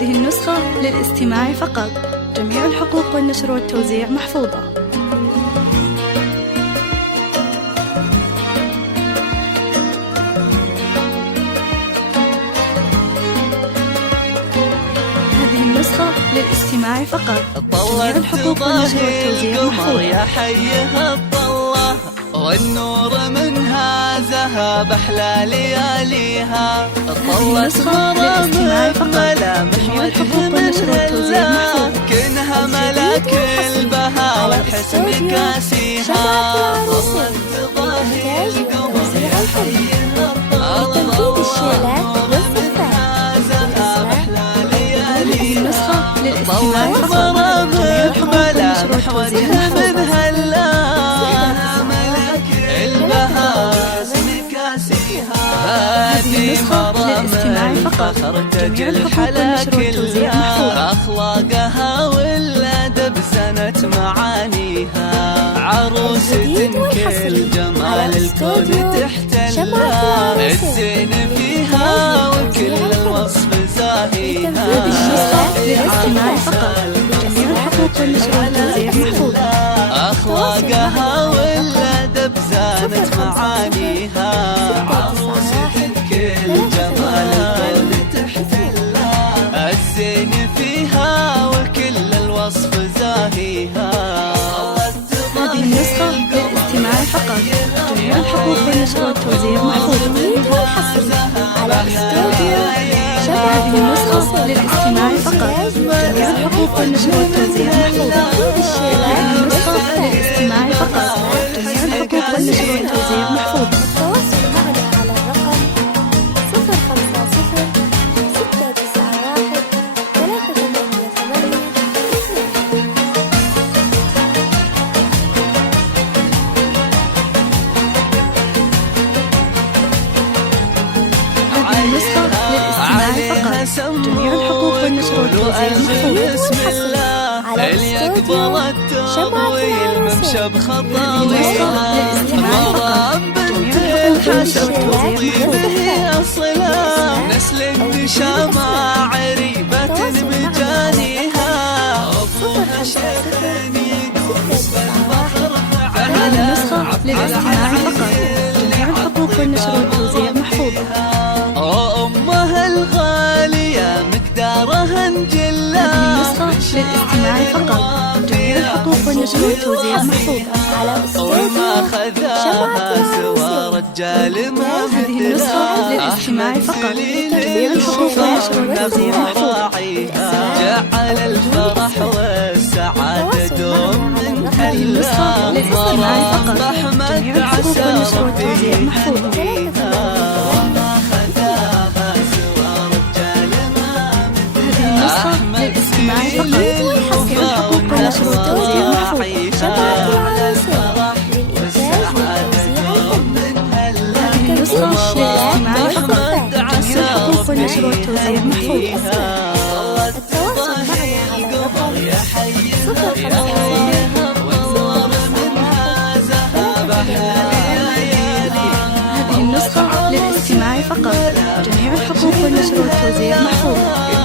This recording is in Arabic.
هذه النسخة للاستماع فقط. جميع الحقوق والنشر والتوزيع محفوظة. هذه النسخة للاستماع فقط. جميع الحقوق والنشر والتوزيع محفوظة. يا حيها الطلة والنور منها ذهب أحلى لياليها. طلت مرام ملامح وجه من هلا كأنها ملاك البهاء والحسن كاسيها. طلت ظاهر القمر يا حيها الطلة والنور منها ذهب أحلى لياليها. طلت مرام ملامح وجه من هلا هذه مرام فخر تج الحلا كلها. أخلاقها والأدب زنت معانيها. عروسة كل جمال الكون تحتلها. الزين فيها وكل الوصف زاهيها. للاستماع فقط. جميع الحقوق والنشر والتوزيع محفوظة. أخلاقها والأدب زانت معانيها. عروسة كل جمال الكون تحتلها. الزين فيها وكل الوصف زاهيها. هذه النسخة للاستماع فقط. جميع الحقوق والنشر والتوزيع محفوظة. هذه النسخة للاستماع فقط. جميع الحقوق والنشر والتوزيع محفوظة. هذه النسخة للاستماع فقط. جميع الحقوق والنشر والتوزيع محفوظة. التواصل معنا على الرقم 050 691 388 هذه النسخة للاستماع فقط. جميع الحقوق والنشر والتوزيع محفوظة. يقبل التوب والممشى بخطاويها. مرام بنت الحسن وطيبه أصلها. نسل النشا عريبة بجانيها. أبوها شيخ يدوس بالبحر هذه النسخة للاستماع فقط. جميع الحقوق والنشر والتوزيع محفوظة. أمها الغالية مقدارها نجلة. هذه النسخة للاستماع فقط. جميع الحقوق والنشر والتوزيع محفوظة. وما خذاها سوى رجال ما هذه النسخة للاستماع فقط. جميع الحقوق والنشر والتوزيع محفوظة. جعل الفرح والسعادة دوم من هذه النسخة للاستماع فقط. جميع الحقوق والنشر والتوزيع محفوظة. هذه النسخة للاستماع فقط. جميع الحقوق والنشر والتوزيع محفوظة. هذه النسخة للاستماع فقط. جميع الحقوق والنشر والتوزيع محفوظة. التواصل معنا على الرقم 050 هذه النسخة للاستماع فقط. جميع الحقوق والنشر والتوزيع محفوظة.